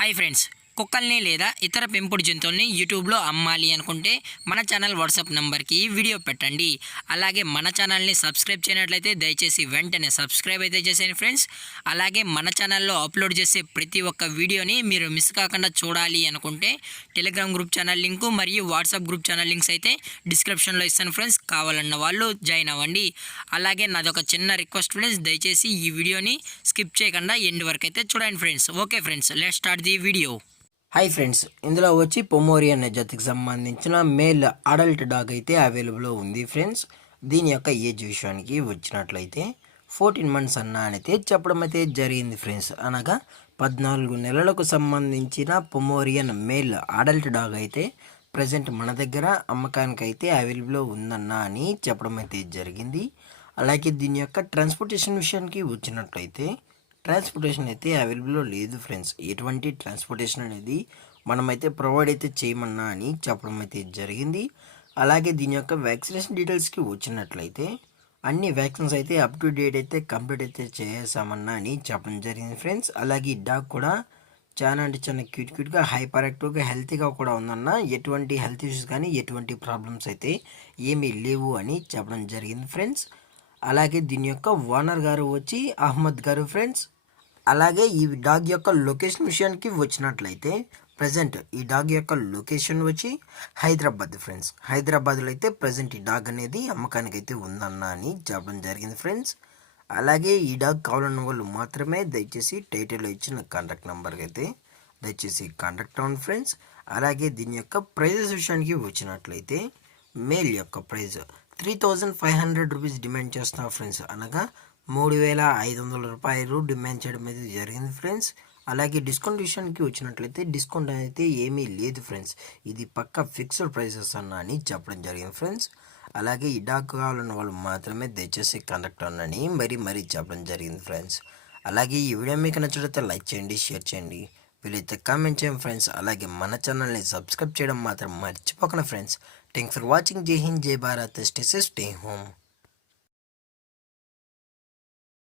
Hi friends, కుక్కల్ని లేదా ఇతర పెంపుడు జంతువుల్ని యూట్యూబ్లో అమ్మాలి అనుకుంటే మన ఛానల్ వాట్సాప్ నెంబర్కి వీడియో పెట్టండి. అలాగే మన ఛానల్ని సబ్స్క్రైబ్ చేయనట్లయితే దయచేసి వెంటనే సబ్స్క్రైబ్ అయితే చేసేయండి ఫ్రెండ్స్. అలాగే మన ఛానల్లో అప్లోడ్ చేసే ప్రతి ఒక్క వీడియోని మీరు మిస్ కాకుండా చూడాలి అనుకుంటే టెలిగ్రామ్ గ్రూప్ ఛానల్ లింకు మరియు వాట్సాప్ గ్రూప్ ఛానల్ లింక్స్ అయితే డిస్క్రిప్షన్లో ఇస్తాను ఫ్రెండ్స్. కావాలన్న వాళ్ళు జాయిన్ అవ్వండి. అలాగే నాదొక చిన్న రిక్వెస్ట్ ఫ్రెండ్స్, దయచేసి ఈ వీడియోని స్కిప్ చేయకుండా ఎండ్ వరకు అయితే చూడండి friends. Okay friends, let's start the video. Hi friends, ఇందులో వచ్చి పొమోరియన్ జాతికి సంబంధించిన మేల్ అడల్ట్ డాగ్ అయితే అవైలబుల్లో ఉంది ఫ్రెండ్స్. దీని యొక్క ఏజ్ విషయానికి వచ్చినట్లయితే 14 మంత్స్ అయితే చెప్పడం అయితే జరిగింది ఫ్రెండ్స్. అనగా 14 నెలలకు సంబంధించిన పొమోరియన్ మేల్ అడల్ట్ డాగ్ అయితే ప్రజెంట్ మన దగ్గర అమ్మకానికి అయితే అవైలబుల్లో ఉందన్న అని చెప్పడం అయితే జరిగింది. అలాగే దీని యొక్క ట్రాన్స్పోర్టేషన్ విషయానికి వచ్చినట్లయితే ట్రాన్స్పోర్టేషన్ అయితే అవైలబుల్లో లేదు ఫ్రెండ్స్. ఎటువంటి ట్రాన్స్పోర్టేషన్ అనేది మనమైతే ప్రొవైడ్ అయితే చేయమన్నా అని చెప్పడం అయితే జరిగింది. అలాగే దీని యొక్క వ్యాక్సినేషన్ డీటెయిల్స్కి వచ్చినట్లయితే అన్ని వ్యాక్సిన్స్ అయితే అప్ టు డేట్ అయితే కంప్లీట్ అయితే చేసామన్నా అని చెప్పడం జరిగింది ఫ్రెండ్స్. అలాగే ఈ డాగ్ కూడా చాలా అంటే చాలా క్యూట్గా హైపర్ యాక్టివ్గా హెల్తీగా కూడా ఉందన్న. ఎటువంటి హెల్త్ ఇష్యూస్ కానీ ఎటువంటి ప్రాబ్లమ్స్ అయితే ఏమీ లేవు అని చెప్పడం జరిగింది ఫ్రెండ్స్. అలాగే దీని యొక్క ఓనర్ గారు వచ్చి అహ్మద్ గారు ఫ్రెండ్స్. అలాగే ఈ డాగ్ యొక్క లొకేషన్ విషయానికి వచ్చినట్లయితే ప్రజెంట్ ఈ డాగ్ యొక్క లొకేషన్ వచ్చి హైదరాబాద్ ఫ్రెండ్స్. హైదరాబాద్లో అయితే ప్రజెంట్ ఈ డాగ్ అనేది అమ్మకానికి అయితే ఉందన్న అని చెప్పడం జరిగింది ఫ్రెండ్స్. అలాగే ఈ డాగ్ కావాలన్న వాళ్ళు మాత్రమే దయచేసి టైటిల్లో ఇచ్చిన కాంటాక్ట్ నెంబర్కి అయితే దయచేసి కాంటాక్ట్ అవ్వండి ఫ్రెండ్స్. అలాగే దీని యొక్క ప్రైజెస్ విషయానికి వచ్చినట్లయితే మేల్ యొక్క ప్రైజ్ 3500 రూపీస్ డిమాండ్ చేస్తున్నారు ఫ్రెండ్స్. అనగా 3500 రూపాయలు డిమాండ్ చేయడం అయితే జరిగింది ఫ్రెండ్స్. అలాగే డిస్కౌంట్ విషయానికి వచ్చినట్లయితే డిస్కౌంట్ అయితే ఏమీ లేదు ఫ్రెండ్స్. ఇది పక్కా ఫిక్స్డ్ ప్రైసెస్ అన్న అని చెప్పడం జరిగింది ఫ్రెండ్స్. అలాగే ఈ డాగ్ కావాలన్న వాళ్ళు మాత్రమే దయచేసి కాంటాక్ట్ అవ్వండి మరీ చెప్పడం జరిగింది ఫ్రెండ్స్. అలాగే ఈ వీడియో మీకు నచ్చినట్లయితే లైక్ చేయండి, షేర్ చేయండి, వీలైతే కామెంట్ చేయండి ఫ్రెండ్స్. అలాగే మన ఛానల్ని సబ్స్క్రైబ్ చేయడం మాత్రం మర్చిపోకండి ఫ్రెండ్స్. Thanks for watching. జై హింద్, జై Bharat, stay safe, stay home.